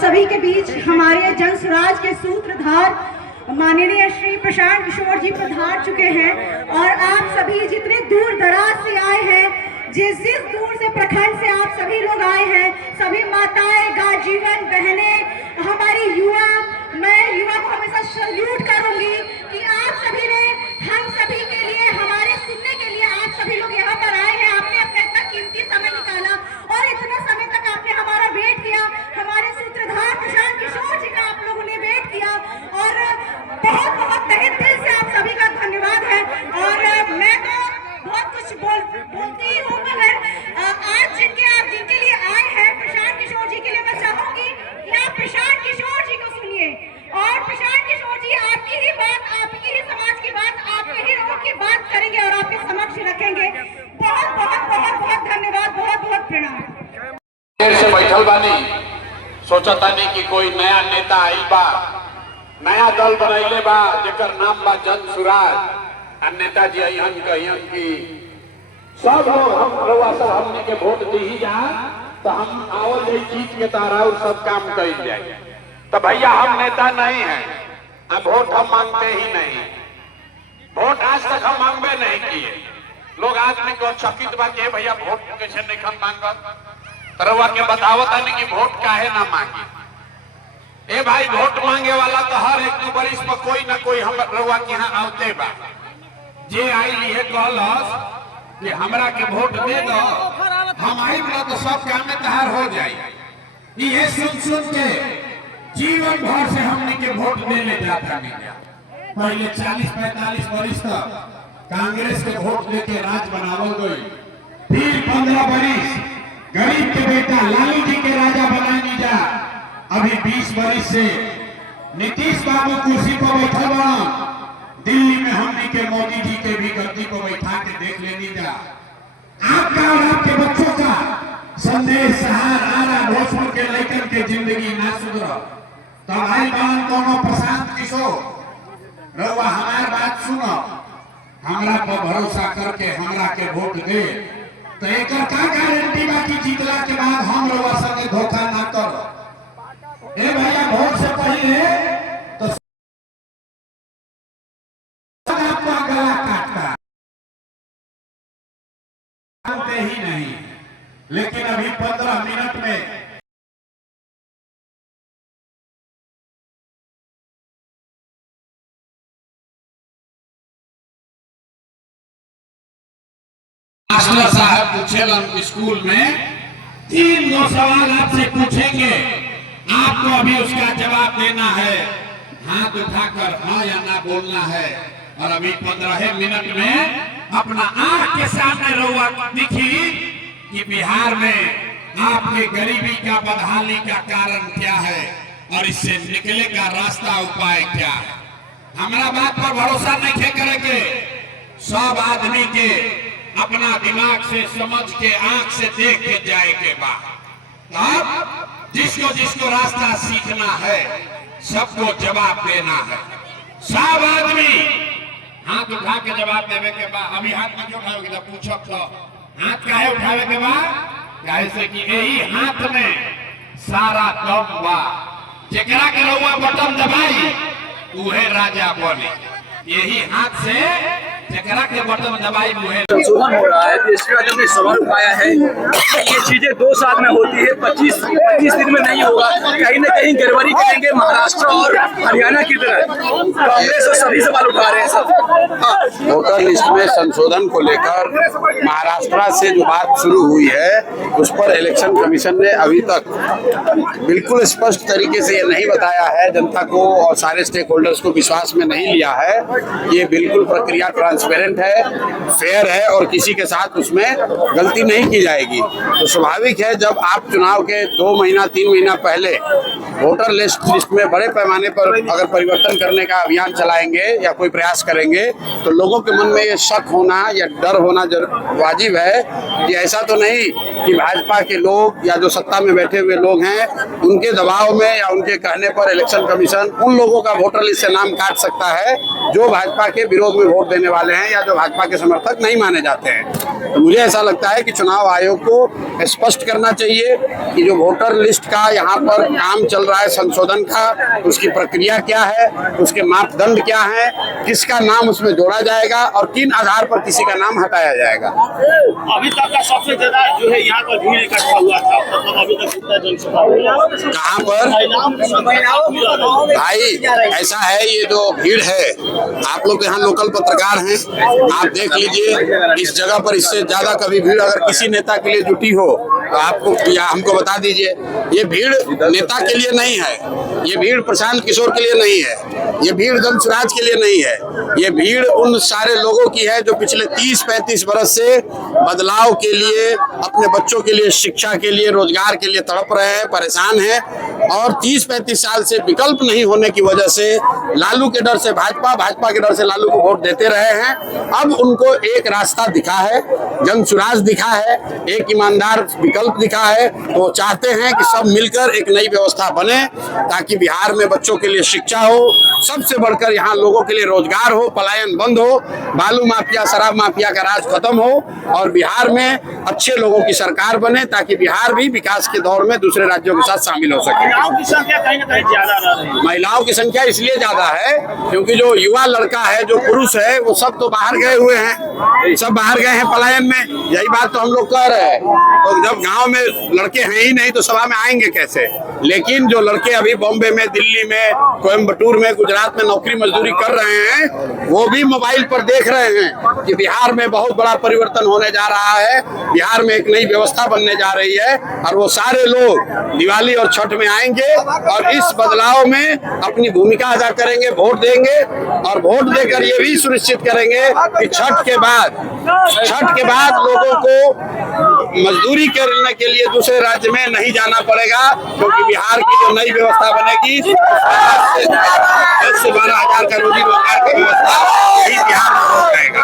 सभी के बीच हमारे जन स्वराज के सूत्रधार माननीय श्री प्रशांत किशोर जी पधार चुके हैं और आप सभी जितने दूर दराज से आए हैं, जिस दूर से प्रखंड से आप सभी लोग आए हैं, सभी माताएं, गार्जियन, बहनें, हमारी युवा, मैं युवा को हमेशा सल्यूट करूंगी कि आप सभी ने हम सभी के लिए, हमारे सुनने के लिए आप सभी लोग यहाँ पर आए हैं। आपने अपना इतना कीमती समय निकाला और इतना समय तक आपने हमारा वेट किया। हमारे सूत्रधार प्रशांत किशोर जी का आप लोगों ने वेट किया और बहुत बहुत तहे दिल से आप सभी का धन्यवाद है। और मैं तो बहुत कुछ बोलती हूँ, मगर आज जिनके लिए आए हैं प्रशांत किशोर जी के लिए मैं चाहूंगी कि आप प्रशांत किशोर जी को सुनिए और प्रशांत किशोर जी आपकी ही बात, आपकी ही समाज की बात, आपके ही लोगों की बात करेंगे और आपके समक्ष रखेंगे। बहुत बहुत बहुत बहुत धन्यवाद, बहुत बहुत प्रणाम। देर से बैठल बानी, सोचता नहीं कि कोई नया नेता आई बा, नया दल बनैले बा जेकर नाम बा जन स्वराज। नेताजी अहन कहियन की सब लोग हम रउआ सब हमने के वोट दी ही जा तो हम आवल जाई जीत के तारा सब काम कर जाए। तो भैया हम नेता नहीं हैं, अब वोट हम मांगते ही नहीं। वोट आज तक हम मांगबे नहीं किए। लोग आज में को चकित बा के भैया वोट कैसे नहीं हम मांगब, तरवा के बतावता नहीं कि वोट काहे ना मांगी। ए भाई वोट मांगे वाला तो हर एक बरिस पर कोई ना कोई हम रउआ के यहाँ आवते बा। जे आई है कहलस कि हमरा के वोट दे दो, हम आई बला तो सब काम में तैयार हो जाए। ये सुन के जीवन भर से हमने के वोट देने जाता नहीं। पहले 40-45 वर्ष तक कांग्रेस के वोट लेके राज बनावल गई, फिर 15 वर्ष गरीब के बेटा लालू जी के राजा बनाई जा। अभी 20 वर्ष से नीतीश बाबू कुर्सी पर बैठल बना, दिल्ली में हमने के मोदी जी के भी गद्दी पर बैठा के देख लेनी जा। आपका और आपके बच्चों का संदेश सहार आ रहा, भोजपुर के लड़कन के जिंदगी ना सुधरो। तब आई बान कोनो प्रशांत किशोर रउआ हमार बात सुनो, हमरा पर भरोसा करके हमरा के वोट दे तो एक का गारंटी बाकी जीतला के बाद हम रउआ संगे धोखा ना करो। ए भैया वोट से पहले तो आपका गला काटता ही नहीं, लेकिन अभी 15 मिनट में मास्टर साहब पूछेलन स्कूल में 3 सवाल आपसे पूछेंगे, आपको अभी उसका जवाब देना है, हाथ उठाकर हाँ या ना बोलना है। और अभी 15 मिनट में अपना आंख के सामने रउआ दिखी कि बिहार में आपके गरीबी का बदहाली का कारण क्या है और इससे निकले का रास्ता उपाय क्या है। हमारा बात पर भरोसा नहीं करेंगे, सब आदमी के अपना दिमाग से समझ के आंख से देख के जाए के बाद अब जिसको रास्ता सीखना है सबको जवाब देना है। सब आदमी हाथ उठा के जवाब देवे के बाद, अभी हाथ नहीं उठाओगे तो पूछो तो हाथ काहे उठावे के बाद, काहे से कि यही हाथ में सारा दम बा। जेकरा के रउआ बटन दबाई उहे राजा बने, यही हाथ से जेकरा के बटन दबाई उहे। संशोधन हो रहा है तो इसके बाद हमने सवाल उठाया है ये चीजें 2 साल में होती है, 25 दिन में नहीं होगा। कहीं न कहीं गड़बड़ी करेंगे महाराष्ट्र और हरियाणा की तरह। कांग्रेस और सभी सवाल उठा रहे हैं सब। वोटर लिस्ट में संशोधन को लेकर महाराष्ट्र से जो बात शुरू हुई है उस पर इलेक्शन कमीशन ने अभी तक बिल्कुल स्पष्ट तरीके से ये नहीं बताया है, जनता को और सारे स्टेक होल्डर्स को विश्वास में नहीं लिया है। ये बिल्कुल प्रक्रिया ट्रांसपेरेंट है, फेयर है और किसी के साथ उसमें गलती नहीं की जाएगी। तो स्वाभाविक है जब आप चुनाव के 2 महीना 3 महीना पहले वोटर लिस्ट में बड़े पैमाने पर अगर परिवर्तन करने का अभियान चलाएंगे या कोई प्रयास करेंगे तो लोगों के मन में ये शक होना या डर होना वाजिब है कि ऐसा तो नहीं कि भाजपा के लोग या जो सत्ता में बैठे हुए लोग हैं उनके दबाव में या उनके कहने पर इलेक्शन कमीशन उन लोगों का वोटर लिस्ट से नाम काट सकता है जो भाजपा के विरोध में वोट देने वाले हैं या जो भाजपा के समर्थक नहीं माने जाते हैं। तो मुझे ऐसा लगता है कि चुनाव आयोग को स्पष्ट करना चाहिए कि जो वोटर लिस्ट का यहाँ पर काम चल रहा है संशोधन का, उसकी प्रक्रिया क्या है, उसके मापदंड क्या है, किसका नाम उसमें जोड़ा जाएगा और किन आधार पर किसी का नाम हटाया जाएगा। अभी तक का सबसे ज्यादा जो है यहाँ पर भीड़ इकट्ठा हुआ था, मतलब अभी तक कितना जनसभा हुआ? कहाँ पर भाई ऐसा है, ये जो भीड़ है, आप लोग यहाँ लोकल पत्रकार हैं, आप देख लीजिए इस जगह पर इससे ज्यादा कभी भीड़ अगर किसी नेता के लिए जुटी हो तो आपको या हमको बता दीजिए। ये भीड़ नेता के लिए नहीं है, ये भीड़ प्रशांत किशोर के लिए नहीं है, ये भीड़ जंसुराज के लिए नहीं है, ये भीड़ उन सारे लोगों की है जो पिछले 30-35 बरस से बदलाव के लिए, अपने बच्चों के लिए, शिक्षा के लिए, रोजगार के लिए तड़प रहे हैं, परेशान हैं और 30-35 साल से विकल्प नहीं होने की वजह से लालू के डर से भाजपा, भाजपा के डर से लालू को वोट देते रहे हैं। अब उनको एक रास्ता दिखा है, जंसुराज दिखा है, एक ईमानदार विकल्प दिखा है, तो चाहते हैं कि सब मिलकर एक नई व्यवस्था बने ताकि बिहार में बच्चों के लिए शिक्षा हो, सबसे बढ़कर यहाँ लोगों के लिए रोजगार हो, पलायन बंद हो, बालू माफिया, शराब माफिया का राज खत्म हो और बिहार में अच्छे लोगों की सरकार बने ताकि बिहार भी विकास के दौर में दूसरे राज्यों के साथ शामिल हो सके। महिलाओं की संख्या कहीं ना कहीं ज्यादा रह रही है। महिलाओं की संख्या इसलिए ज्यादा है क्योंकि जो युवा लड़का है, जो पुरुष है, वो सब तो बाहर गए हुए हैं, सब बाहर गए हैं पलायन में। यही बात तो हम लोग कह रहे हैं। तो जब गांव में लड़के हैं ही नहीं तो सभा में आएंगे कैसे? लेकिन जो लड़के अभी बॉम्बे में, दिल्ली में, कोयम्बटूर में, गुजरात में नौकरी मजदूरी कर रहे हैं, वो भी मोबाइल पर देख रहे हैं कि बिहार में बहुत बड़ा परिवर्तन होने जा रहा है, बिहार में एक नई व्यवस्था बनने जा रही है और वो सारे लोग दिवाली और छठ में आएंगे और इस बदलाव में अपनी भूमिका अदा करेंगे, वोट देंगे और वोट देकर ये भी सुनिश्चित करेंगे कि छठ के बाद लोगों को मजदूरी करने के लिए दूसरे राज्य में नहीं जाना पड़ेगा क्योंकि बिहार की जो नई व्यवस्था बनेगी 10 से 12 हजार का रोजी रोजगार की व्यवस्था यही बिहार में हो जाएगा।